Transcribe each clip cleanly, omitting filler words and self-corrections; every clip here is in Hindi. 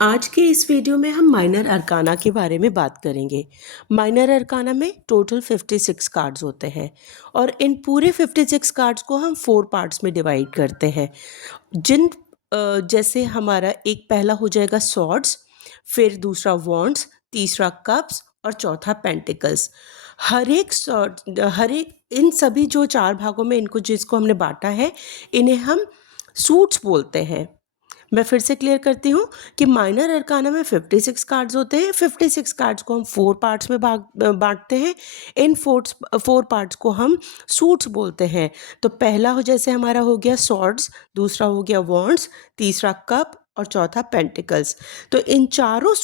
आज के इस वीडियो में हम माइनर अरकाना के बारे में बात करेंगे। माइनर अरकाना में टोटल 56 कार्ड्स होते हैं और इन पूरे 56 कार्ड्स को हम 4 पार्ट्स में डिवाइड करते हैं। जैसे हमारा एक पहला हो जाएगा सॉर्ड्स, फिर दूसरा वॉन्ड्स, तीसरा कप्स और चौथा पेंटिकल्स। हर एक इन सभी जो 4 भागों में इनको जिसको हमने बांटा है, इन्हें हम सूट्स बोलते हैं। मैं फिर से क्लियर करती हूँ कि माइनर अरकाना में 56 कार्ड्स होते हैं। 56 कार्ड्स को हम 4 पार्ट्स में बांटते हैं। इन 4 पार्ट्स को हम सूट्स बोलते हैं। तो पहला जैसे हमारा हो गया सॉर्ड्स, दूसरा हो गया वॉन्ड्स, तीसरा कप और चौथा पेंटिकल्स। तो इन चारों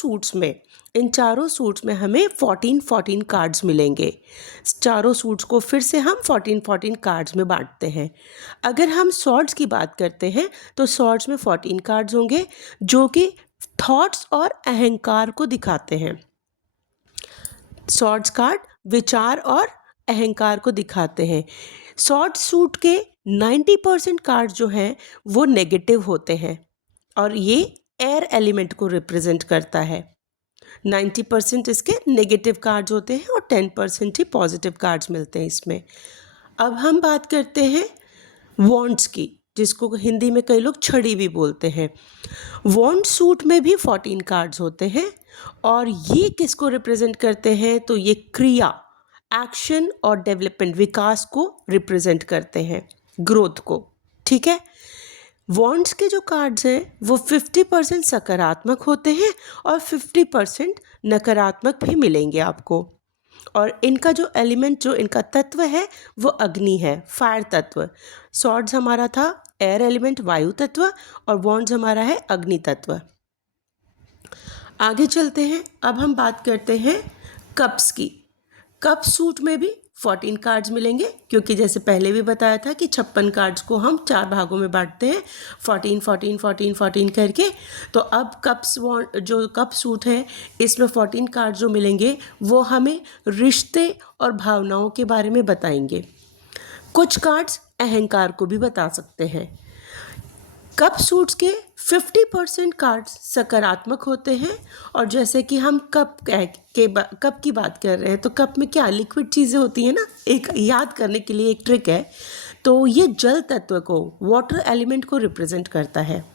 सूट्स में हमें 14 कार्ड्स मिलेंगे। चारों सूट्स को फिर से हम 14 कार्ड्स में बांटते हैं। अगर हम सॉर्ड्स की बात करते हैं तो सॉर्ड्स में 14 कार्ड्स होंगे जो कि थॉट्स और अहंकार को दिखाते हैं। सॉर्ड्स कार्ड विचार और अहंकार को दिखाते हैं। सॉर्ड सूट के 90% कार्ड जो हैं वो नेगेटिव होते हैं और ये एयर एलिमेंट को रिप्रेजेंट करता है। 90% इसके नेगेटिव कार्ड्स होते हैं और 10% ही पॉजिटिव कार्ड्स मिलते हैं इसमें। अब हम बात करते हैं वॉन्ड्स की, जिसको हिंदी में कई लोग छड़ी भी बोलते हैं। वॉन्ड सूट में भी 14 कार्ड्स होते हैं और ये किसको रिप्रेजेंट करते हैं? तो ये क्रिया, एक्शन और डेवलपमेंट, विकास को रिप्रेजेंट करते हैं, ग्रोथ को। ठीक है। वॉन्ड्स के जो कार्ड्स हैं वो 50% सकारात्मक होते हैं और 50% नकारात्मक भी मिलेंगे आपको। और इनका जो एलिमेंट, जो इनका तत्व है वो अग्नि है, फायर तत्व। सॉर्ड्स हमारा था एयर एलिमेंट, वायु तत्व, और वॉन्ड्स हमारा है अग्नि तत्व। आगे चलते हैं। अब हम बात करते हैं कप्स की। कप सूट में भी 14 कार्ड्स मिलेंगे, क्योंकि जैसे पहले भी बताया था कि 56 कार्ड्स को हम 4 भागों में बांटते हैं, 14 करके। तो अब जो कप सूट है इसमें 14 कार्ड्स जो मिलेंगे वो हमें रिश्ते और भावनाओं के बारे में बताएंगे। कुछ कार्ड्स अहंकार को भी बता सकते हैं। कप सूट्स के 50% कार्ड्स सकारात्मक होते हैं और जैसे कि हम कप की बात कर रहे हैं तो कप में क्या लिक्विड चीज़ें होती हैं ना, एक याद करने के लिए एक ट्रिक है। तो ये जल तत्व को, वाटर एलिमेंट को रिप्रेजेंट करता है।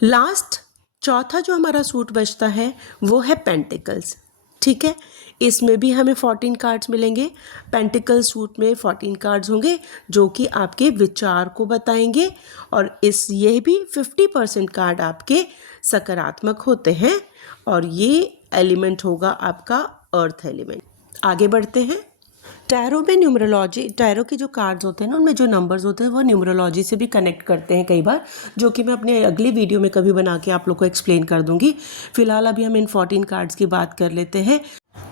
लास्ट चौथा जो हमारा सूट बचता है वो है पेंटिकल्स। ठीक है। इसमें भी हमें 14 कार्ड्स मिलेंगे। पेंटिकल सूट में 14 कार्ड्स होंगे जो कि आपके विचार को बताएंगे और ये भी 50% कार्ड आपके सकारात्मक होते हैं और ये एलिमेंट होगा आपका अर्थ एलिमेंट। आगे बढ़ते हैं। टैरो में न्यूमरोलॉजी, टैरो के जो कार्ड्स होते हैं ना, उनमें जो नंबर्स होते हैं वो न्यूमरोलॉजी से भी कनेक्ट करते हैं कई बार, जो कि मैं अपने अगली वीडियो में कभी बना के आप लोग को एक्सप्लेन कर दूंगी। फिलहाल अभी हम इन 14 कार्ड्स की बात कर लेते हैं।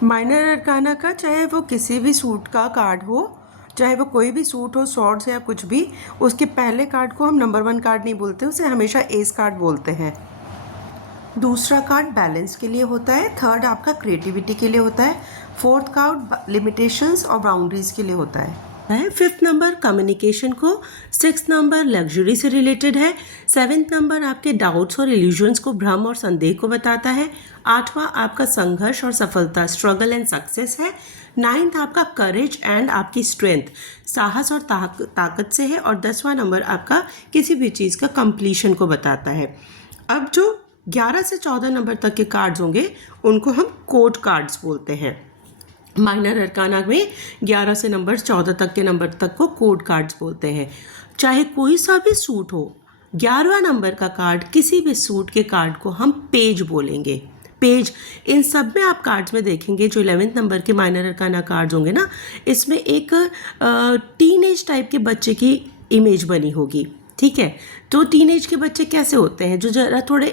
माइनर अरकाना का, चाहे वो किसी भी सूट का कार्ड हो, चाहे वो कोई भी सूट हो, सॉर्ड्स या कुछ भी, उसके पहले कार्ड को हम नंबर 1 कार्ड नहीं बोलते, उसे हमेशा एस कार्ड बोलते हैं। दूसरा कार्ड बैलेंस के लिए होता है, थर्ड आपका क्रिएटिविटी के लिए होता है, फोर्थ कार्ड लिमिटेशंस और बाउंड्रीज के लिए होता है। फिफ्थ नंबर कम्युनिकेशन को, सिक्स्थ नंबर लग्जरी से रिलेटेड है, सेवेंथ नंबर आपके डाउट्स और इल्यूजन्स को, भ्रम और संदेह को बताता है, आठवां आपका संघर्ष और सफलता, स्ट्रगल एंड सक्सेस है, नाइन्थ आपका करेज एंड आपकी स्ट्रेंथ, साहस और ताकत से है, और 10वां नंबर आपका किसी भी चीज़ का कंप्लीशन को बताता है। अब जो 11 से 14 नंबर तक के कार्ड्स होंगे उनको हम कोड कार्ड्स बोलते हैं। माइनर अरकाना में 11 से नंबर 14 तक के नंबर तक को कोड कार्ड्स बोलते हैं। चाहे कोई सा भी सूट हो, 11वां नंबर का कार्ड, किसी भी सूट के कार्ड को हम पेज बोलेंगे। पेज, इन सब में आप कार्ड्स में देखेंगे जो 11th नंबर के माइनर अरकाना कार्ड्स होंगे ना, इसमें एक टीनेज टाइप के बच्चे की इमेज बनी होगी। ठीक है। तो टीनेज के बच्चे कैसे होते हैं? जो ज़रा थोड़े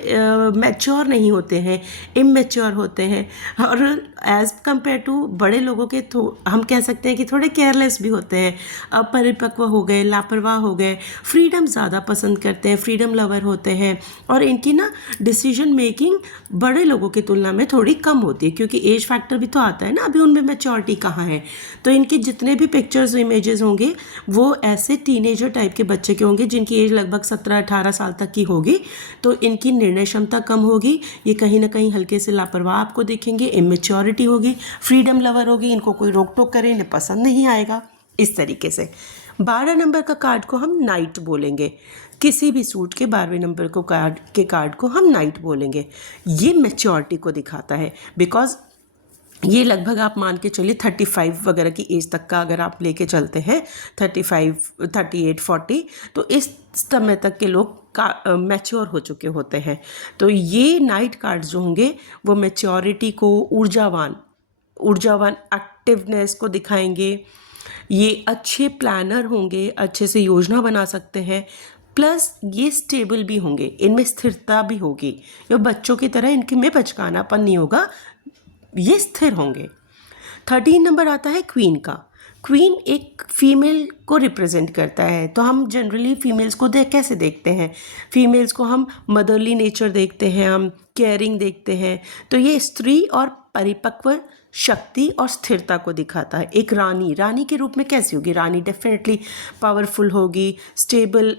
मैच्योर नहीं होते हैं, इमैच्योर होते हैं और एज़ कम्पेयर टू बड़े लोगों के हम कह सकते हैं कि थोड़े केयरलेस भी होते हैं, अपरिपक्व हो गए, लापरवाह हो गए, फ्रीडम ज़्यादा पसंद करते हैं, फ्रीडम लवर होते हैं और इनकी ना डिसीजन मेकिंग बड़े लोगों की तुलना में थोड़ी कम होती है, क्योंकि एज फैक्टर भी तो आता है ना, अभी उनमें मैच्योरिटी कहाँ है। तो इनके जितने भी पिक्चर्स इमेजेस होंगे वो ऐसे टीनेजर टाइप के बच्चे के होंगे जिनकी एज लगभग 17 17-18 साल तक की होगी तो इनकी निर्णय क्षमता कम होगी, ये कहीं ना कहीं हल्के से लापरवाह आपको देखेंगे, इमेच्योरिटी होगी, फ्रीडम लवर होगी, इनको कोई रोक टोक करे इन्हें पसंद नहीं आएगा, इस तरीके से। 12 नंबर का कार्ड को हम नाइट बोलेंगे, किसी भी सूट के 12वें नंबर को कार्ड को हम नाइट बोलेंगे। ये मैच्योरिटी को दिखाता है, बिकॉज ये लगभग आप मान के चलिए 35 वगैरह की एज तक का अगर आप लेके चलते हैं, 35, 38, 40, तो इस समय तक के लोग का मैच्योर हो चुके होते हैं। तो ये नाइट कार्ड्स जो होंगे वो मैच्योरिटी को, ऊर्जावान एक्टिवनेस को दिखाएंगे। ये अच्छे प्लानर होंगे, अच्छे से योजना बना सकते हैं, प्लस ये स्टेबल भी होंगे, इनमें स्थिरता भी होगी। ये बच्चों की तरह इनके में बचकानापन नहीं होगा, ये स्थिर होंगे। 13 नंबर आता है क्वीन का। क्वीन एक फीमेल को रिप्रेजेंट करता है, तो हम जनरली फीमेल्स को कैसे देखते हैं, फीमेल्स को हम मदरली नेचर देखते हैं, हम केयरिंग देखते हैं। तो ये स्त्री और परिपक्व शक्ति और स्थिरता को दिखाता है। एक रानी के रूप में कैसी होगी, रानी डेफिनेटली पावरफुल होगी, स्टेबल।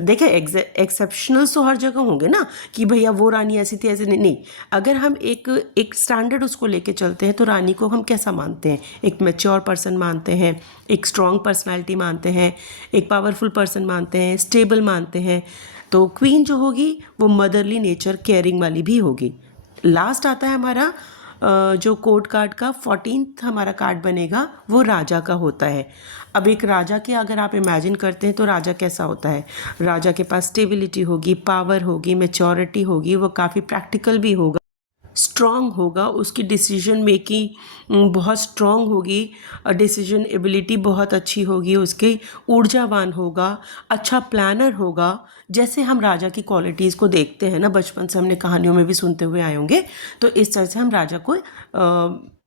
देखें एक्सेप्शनल्स तो हर जगह होंगे ना कि भैया वो रानी ऐसी थी ऐसे नहीं। अगर हम एक स्टैंडर्ड उसको लेके चलते हैं तो रानी को हम कैसा मानते हैं, एक मैच्योर पर्सन मानते हैं, एक स्ट्रॉन्ग पर्सनैलिटी मानते हैं, एक पावरफुल पर्सन मानते हैं, स्टेबल मानते हैं। तो क्वीन जो होगी वो मदरली नेचर, केयरिंग वाली भी होगी। लास्ट आता है हमारा जो कोर्ट कार्ड का 14th हमारा कार्ड बनेगा, वो राजा का होता है। अब एक राजा के अगर आप इमेजिन करते हैं तो राजा कैसा होता है, राजा के पास स्टेबिलिटी होगी, पावर होगी, मैच्योरिटी होगी, वो काफ़ी प्रैक्टिकल भी होगा, स्ट्रॉन्ग होगा, उसकी डिसीजन मेकिंग बहुत स्ट्रॉन्ग होगी, डिसीजन एबिलिटी बहुत अच्छी होगी, उसकी ऊर्जावान होगा, अच्छा प्लानर होगा। जैसे हम राजा की क्वालिटीज़ को देखते हैं ना, बचपन से हमने कहानियों में भी सुनते हुए आए होंगे, तो इस तरह से हम राजा को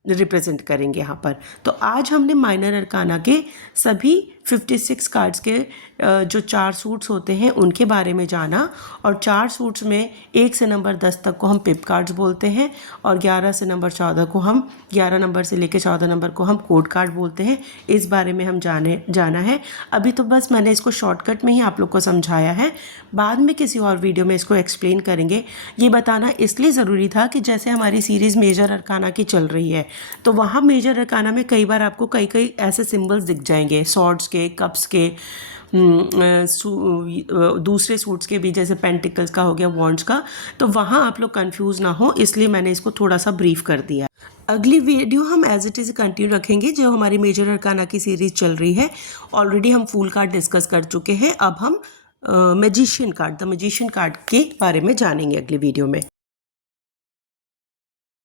रिप्रेजेंट करेंगे यहाँ पर। तो आज हमने माइनर अरकाना के सभी 56 कार्ड्स के जो 4 सूट्स होते हैं उनके बारे में जाना, और 4 सूट्स में 1 से नंबर 10 तक को हम पिप कार्ड्स बोलते हैं, और 11 से नंबर 14 को हम 11 नंबर से लेकर 14 नंबर को हम कोड कार्ड बोलते हैं। इस बारे में हम जाना है। अभी तो बस मैंने इसको शॉर्टकट में ही आप लोग को समझाया है, बाद में किसी और वीडियो में इसको एक्सप्लेन करेंगे। ये बताना इसलिए ज़रूरी था कि जैसे हमारी सीरीज़ मेजर अरकाना की चल रही है, तो वहाँ मेजर अरकाना में कई बार आपको कई ऐसे सिंबल्स दिख जाएंगे, सॉर्ड्स के, कप्स के, दूसरे सूट्स के भी, जैसे पेंटिकल्स का हो गया, वॉन्ड्स का, तो वहाँ आप लोग कंफ्यूज ना हो, इसलिए मैंने इसको थोड़ा सा ब्रीफ कर दिया। अगली वीडियो हम एज इट इज़ कंटिन्यू रखेंगे, जो हमारी मेजर अरकाना की सीरीज़ चल रही है। ऑलरेडी हम फूल कार्ड डिस्कस कर चुके हैं, अब हम द मैजिशियन कार्ड के बारे में जानेंगे अगली वीडियो में।